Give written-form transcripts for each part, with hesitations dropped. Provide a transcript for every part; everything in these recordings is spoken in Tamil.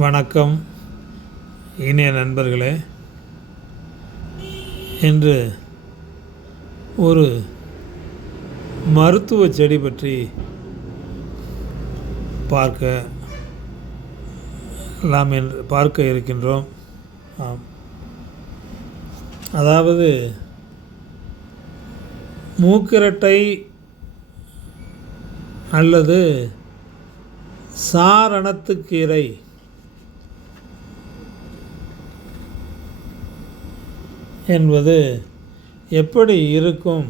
வணக்கம் இனிய நண்பர்களே. இன்று ஒரு மருத்துவ செடி பற்றி பார்க்க இருக்கின்றோம். அதாவது மூக்கிரட்டை அல்லது சாரணத்துக்கீரை என்பது எப்படி இருக்கும்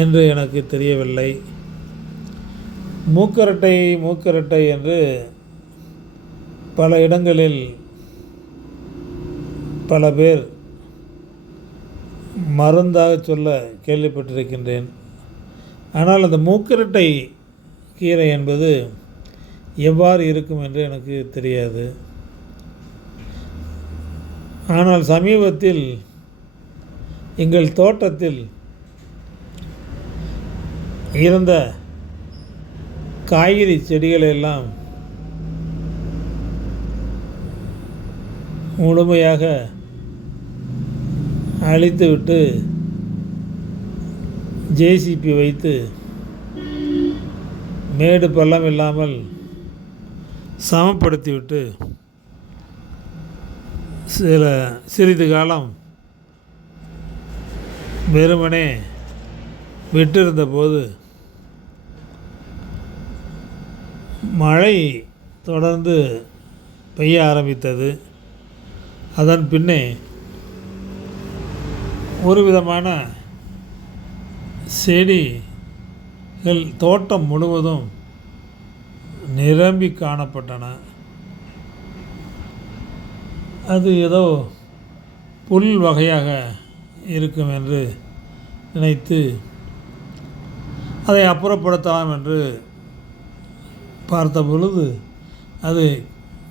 என்று எனக்கு தெரியவில்லை. மூக்கரட்டை என்று பல இடங்களில் பல பேர் மருந்தாக சொல்ல கேள்விப்பட்டிருக்கின்றேன். ஆனால் அந்த மூக்கரட்டை கீரை என்பது எவ்வாறு இருக்கும் என்று எனக்கு தெரியாது. ஆனால் சமீபத்தில் எங்கள் தோட்டத்தில் இருந்த காய்கறி செடிகளெல்லாம் முழுமையாக அழித்துவிட்டு ஜேசிபி வைத்து மேடு பள்ளம் இல்லாமல் சமப்படுத்திவிட்டு சிறிது காலம் வெறுமனே விட்டிருந்த போது மழை தொடர்ந்து பெய்ய ஆரம்பித்தது. அதன் பின்னே ஒரு விதமான செடிகள் தோட்டம் முழுவதும் நிரம்பி காணப்பட்டன. அது ஏதோ புல் வகையாக இருக்கும் என்று நினைத்து அதை அப்புறப்படுத்தலாம் என்று பார்த்த பொழுது அது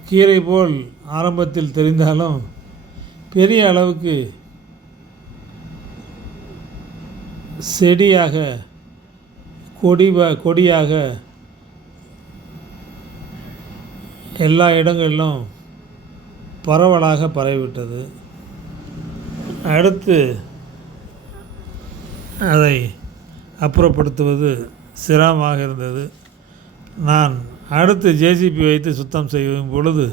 கீரை போல் ஆரம்பத்தில் தெரிந்தாலும் பெரிய அளவுக்கு செடியாக கொடியாக எல்லா இடங்களிலும் பரவலாக பரவிவிட்டது. அடுத்து அதை அப்புறப்படுத்துவது சிரமமாக இருந்தது. நான் அடுத்து ஜேசிபி வைத்து சுத்தம் செய்யும் பொழுது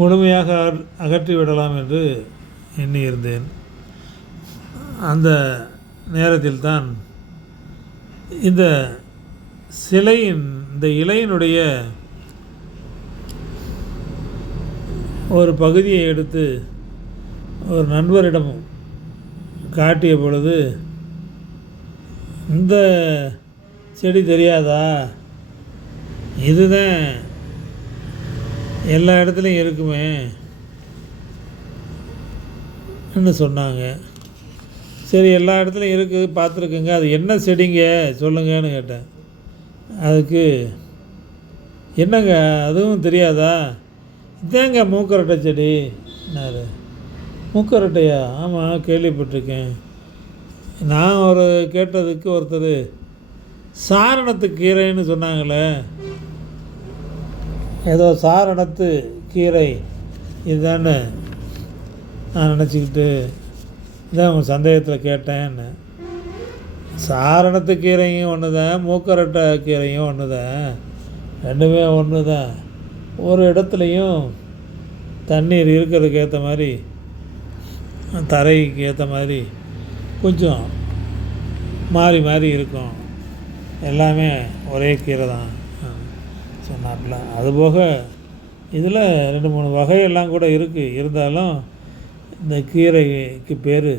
முழுமையாக அகற்றிவிடலாம் என்று எண்ணியிருந்தேன். அந்த நேரத்தில் தான் இந்த இலையினுடைய ஒரு பகுதியை எடுத்து ஒரு நண்பரிடம் காட்டிய பொழுது, இந்த செடி தெரியாதா, இதுதான் எல்லா இடத்துலையும் இருக்குமே என்று சொன்னாங்க. சரி, எல்லா இடத்துலையும் இருக்குது, பார்த்துருக்குங்க, அது என்ன செடிங்க சொல்லுங்கன்னு கேட்டேன். அதுக்கு என்னங்க அதுவும் தெரியாதா, இதாங்க மூக்கரட்டை செடி. மூக்கரட்டையா? ஆமாம், கேள்விப்பட்டிருக்கேன். நான் கேட்டதுக்கு ஒருத்தர் சாரணத்து கீரைன்னு சொன்னாங்களே, ஏதோ சாரணத்து கீரை இதுதான்னு நான் நினச்சிக்கிட்டு இதான் உங்கள் சந்தேகத்தில் கேட்டேன்னு. சாரணத்து கீரையும் ஒன்று தான், மூக்கரட்டை கீரையும் ஒன்று தான், ரெண்டுமே ஒன்று தான். ஒரு இடத்துலையும் தண்ணீர் இருக்கிறதுக்கு ஏற்ற மாதிரி, தரைக்கு ஏற்ற மாதிரி கொஞ்சம் மாறி இருக்கும். எல்லாமே ஒரே கீரை தான் சொன்னாப்புல. அதுபோக இதில் 2-3 வகையெல்லாம் கூட இருக்குது. இருந்தாலும் இந்த கீரைக்கு பேர்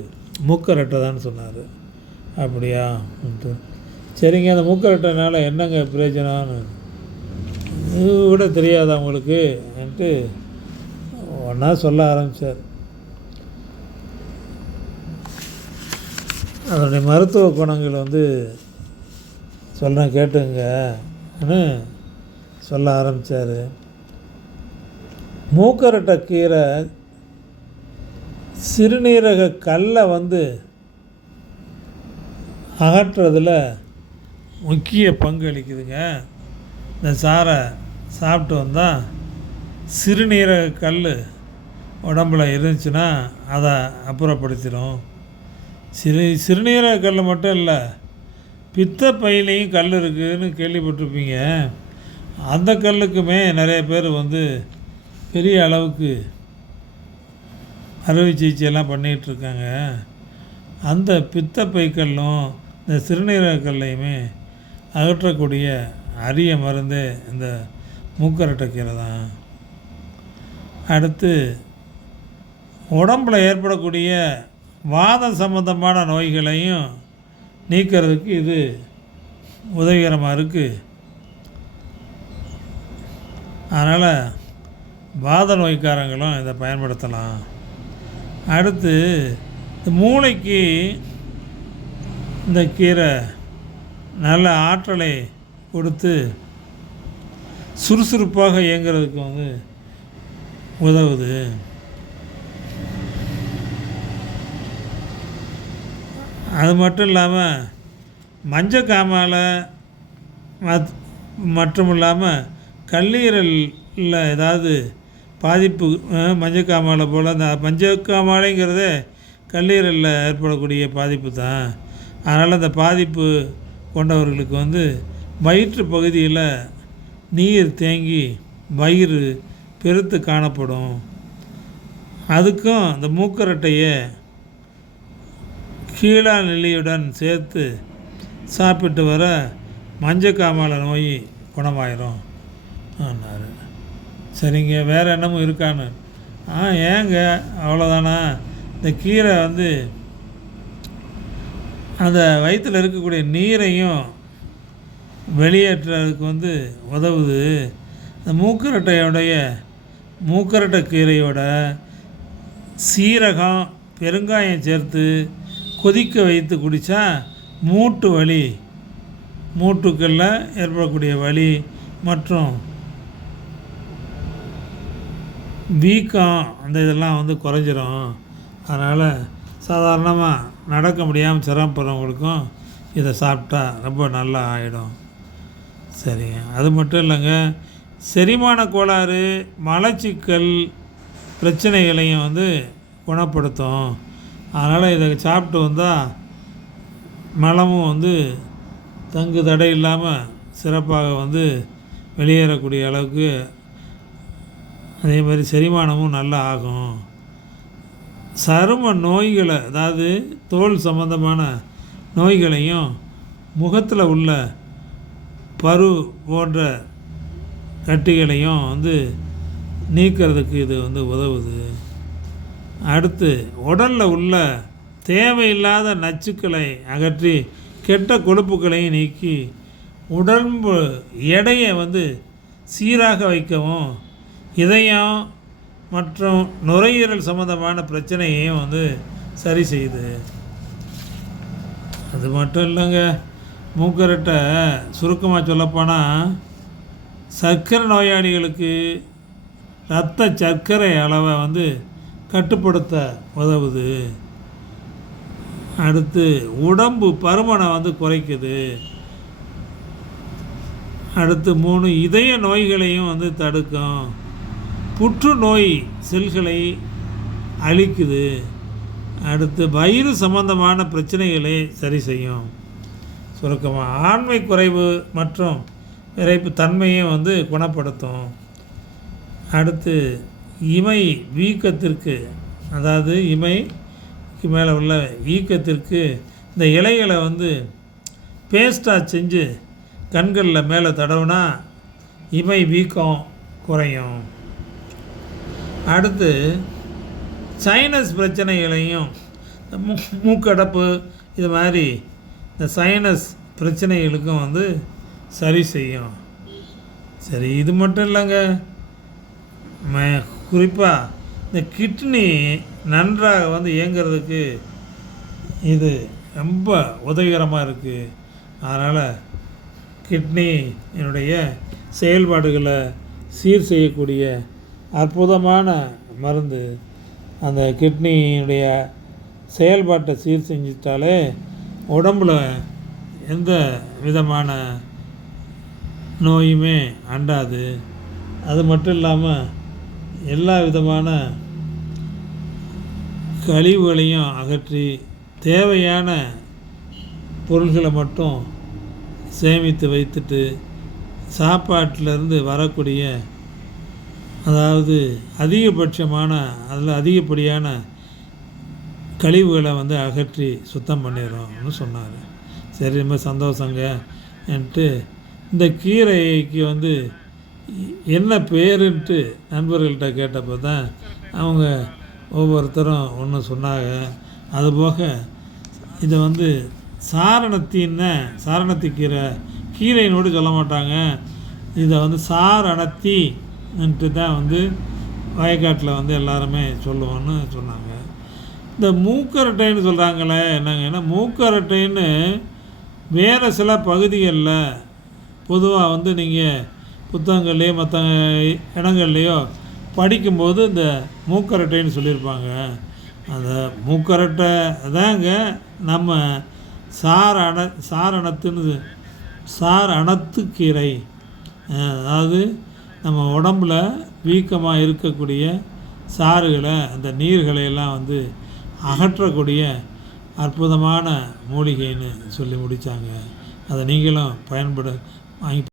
மூக்கரட்டை தான் சொன்னார். அப்படியா? சரிங்க, அந்த மூக்கரட்டைனால என்னங்க பிரயோஜனம்னு இது கூட தெரியாதா உங்களுக்கு என்று ஒன்றா சொல்ல ஆரம்பித்தார். அதனுடைய மருத்துவ குணங்கள் சொல்கிறேன் கேட்டுங்கன்னு சொல்ல ஆரம்பித்தார். மூக்கரட்டை கீரை சிறுநீரக கல்லை அகற்றுறதில் முக்கிய பங்கு அளிக்குதுங்க. இந்த சாரை சாப்பிட்டு வந்தால் சிறுநீரக கல் உடம்புல இருந்துச்சுன்னா அதை அப்புறப்படுத்திடும். சிறுநீரக கல் மட்டும் இல்லை, பித்தப்பையிலையும் கல் இருக்குதுன்னு கேள்விப்பட்டிருப்பீங்க. அந்த கல்லுக்குமே நிறைய பேர் வந்து பெரிய அளவுக்கு அறுவை சிகிச்சையெல்லாம் பண்ணிகிட்ருக்காங்க. அந்த பித்தப்பை கல்லும் இந்த சிறுநீரக கல்லையுமே அகற்றக்கூடிய அரிய மருந்து இந்த மூக்கரட்டைக்கீரை தான். அடுத்து உடம்பில் ஏற்படக்கூடிய வாதம் சம்பந்தமான நோய்களையும் நீக்கிறதுக்கு இது உதவிகரமாக இருக்குது. அதனால் வாத நோய்க்காரங்களும் இதை பயன்படுத்தலாம். அடுத்து இந்த மூளைக்கு இந்த கீரை நல்ல ஆற்றலை கொடுத்து சுறுசுறுப்பாக இயங்கிறதுக்கு வந்து உதவுது. அது மட்டும் இல்லாமல் மஞ்சக்காமால மற்றும் இல்லாமல் கல்லீரலில் ஏதாவது பாதிப்பு, மஞ்சக்காமாலை போல் அந்த மஞ்சக்காமாலைங்கிறதே கல்லீரலில் ஏற்படக்கூடிய பாதிப்பு தான். அதனால் அந்த பாதிப்பு கொண்டவர்களுக்கு வந்து வயிற்று பகுதியில் நீர் தேங்கி வயிறு பெருத்து காணப்படும். அதுக்கும் இந்த மூக்கரட்டையை கீழா நெல்லியுடன் சேர்த்து சாப்பிட்டு வர மஞ்சக்காமாலை நோய் குணமாயிரும் ஆனார். சரிங்க, வேறு என்னமும் இருக்கான்னு? ஏங்க அவ்வளோதானா? இந்த கீரை வந்து அந்த வயிற்றில் இருக்கக்கூடிய நீரையும் வெளியேற்றுறதுக்கு வந்து உதவுது. இந்த மூக்கரட்டை கீரையோட சீரகம் பெருங்காயம் சேர்த்து கொதிக்க வைத்து குடித்தா மூட்டு வலி, மூட்டுக்களில் ஏற்படக்கூடிய வலி மற்றும் வீக்கம் அந்த இதெல்லாம் வந்து குறைஞ்சிரும். அதனால் சாதாரணமாக நடக்க முடியாமல் சிரமப்படுறவங்களுக்கும் இதை சாப்பிட்டா ரொம்ப நல்லா ஆகிடும். சரிங்க, அது மட்டும் இல்லைங்க, செரிமான கோளாறு, மலச்சிக்கல் பிரச்சனைகளையும் வந்து குணப்படுத்தும். அதனால் இதை சாப்பிட்டு வந்தால் மலமும் வந்து தங்கு தடை இல்லாமல் சிறப்பாக வந்து வெளியேறக்கூடிய அளவுக்கு, அதே மாதிரி செரிமானமும் நல்லா ஆகும். சரும நோய்களை, அதாவது தோல் சம்பந்தமான நோய்களையும் முகத்தில் உள்ள பரு போன்ற கட்டிகளையும் வந்து நீக்கிறதுக்கு இது வந்து உதவுது. அடுத்து உடலில் உள்ள தேவையில்லாத நச்சுக்களை அகற்றி கெட்ட கொழுப்புகளையும் நீக்கி உடம்பு எடையை வந்து சீராக வைக்கவும், இதயம் மற்றும் நுரையீரல் சம்மந்தமான பிரச்சனையையும் வந்து சரி செய்யுது. அது மட்டும் இல்லைங்க, மூக்கரட்டை சுருக்கமாக சொல்லப்போனால் சர்க்கரை நோயாளிகளுக்கு இரத்த சர்க்கரை அளவை வந்து கட்டுப்படுத்த உதவுது. அடுத்து உடம்பு பருமனை வந்து குறைக்குது. அடுத்து 3 இதய நோய்களையும் வந்து தடுக்கும். புற்றுநோய் செல்களை அழிக்குது. அடுத்து வயிறு சம்பந்தமான பிரச்சனைகளை சரி செய்யும். சுருக்கமாக ஆண்மை குறைவு மற்றும் விரைப்பு தன்மையும் வந்து குணப்படுத்தும். அடுத்து இமை வீக்கத்திற்கு, அதாவது இமைக்கு மேலே உள்ள வீக்கத்திற்கு இந்த இலைகளை வந்து பேஸ்ட்டாக செஞ்சு கண்களில் மேலே தடவுனா இமை வீக்கம் குறையும். அடுத்து சைனஸ் பிரச்சனைகளையும், மூக்கடைப்பு இது மாதிரி இந்த சைனஸ் பிரச்சனைகளுக்கும் வந்து சரி செய்யும். சரி, இது மட்டும் இல்லைங்க, குறிப்பாக இந்த கிட்னி நன்றாக வந்து இயங்கிறதுக்கு இது ரொம்ப உதவிகரமாக இருக்குது. அதனால் கிட்னியினுடைய செயல்பாடுகளை சீர் செய்யக்கூடிய அற்புதமான மருந்து. அந்த கிட்னியினுடைய செயல்பாட்டை சீர் செஞ்சிட்டாலே உடம்பில் எந்த விதமான நோயுமே அண்டாது. அது மட்டும் இல்லாமல் எல்லா விதமான கழிவுகளையும் அகற்றி தேவையான பொருள்களை மட்டும் சேமித்து வைத்துட்டு சாப்பாட்டிலேருந்து வரக்கூடிய அதாவது அதிகப்படியான கழிவுகளை அகற்றி சுத்தம் பண்ணிடுறோம்னு சொன்னார். சரி, ரொம்ப சந்தோஷங்க என்ட்டு இந்த கீரைக்கு என்ன பேருன்ட்டு நண்பர்கள்ட்ட கேட்டப்போ தான் அவங்க ஒவ்வொருத்தரும் ஒன்று சொன்னாங்க. அதுபோக இதை சாரணத்தி கீரையினோடு சொல்ல மாட்டாங்க, இதை சாரணத்தின்ட்டு தான் வயக்காட்டில் எல்லாருமே சொல்லுவோன்னு சொன்னாங்க. இந்த மூக்கரட்டைன்னு சொல்கிறாங்களே என்னங்க, ஏன்னா மூக்கரட்டைன்னு வேறு சில பகுதிகளில் பொதுவாக நீங்கள் புத்தகங்கள்லேயோ மற்ற இடங்கள்லையோ படிக்கும்போது இந்த மூக்கரட்டைன்னு சொல்லியிருப்பாங்க. அந்த மூக்கரட்டை தாங்க நம்ம சாரணத்து கீரை, அதாவது நம்ம உடம்பில் வீக்கமாக இருக்கக்கூடிய சாறுகளை அந்த நீர்களை எல்லாம் அகற்றக்கூடிய அற்புதமான மூலிகைன்னு சொல்லி முடித்தாங்க. அதை நீங்களும் வாங்கி